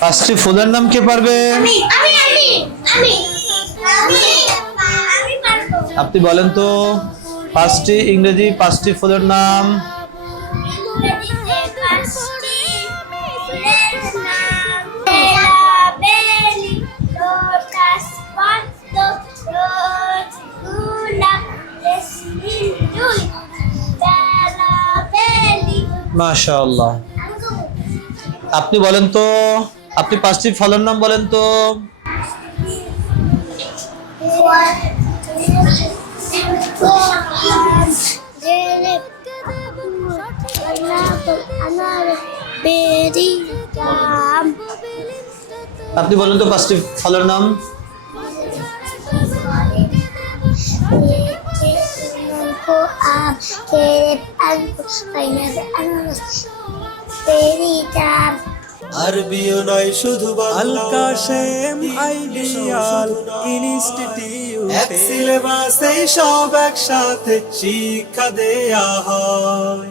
পাঁচটি ফুলের নাম কে পারবে? আমি আমি আমি আমি আমি আমি পারবো। আপনি বলেন তো পাঁচটি ইংরেজি পাঁচটি ফুলের নাম। ইংরেজিতে পাঁচটি ফুলের নাম। বেলা, বেলি, লোটাস, পদ্ম, রোজ, গোলাপ, জেসমিন, জুই। বেলা, বেলি। মাশাআল্লাহ। আপনি বলেন তো, আপনি পাঁচটি ফলের নাম বলেন তো। বেরি, জাম, আপনি বলেন তো পাঁচটি ফলের নাম। আম, কেপ, আঙ্গুর, পাইনাপেল, আনারস, বেরি, জাম। আরবিও নয় শুধু বাংলা, আল কাশেম আইডিয়াল ইনস্টিটিউট, এক সিলেবাসে সব একসাথে শিক্ষা দেয়া হয়।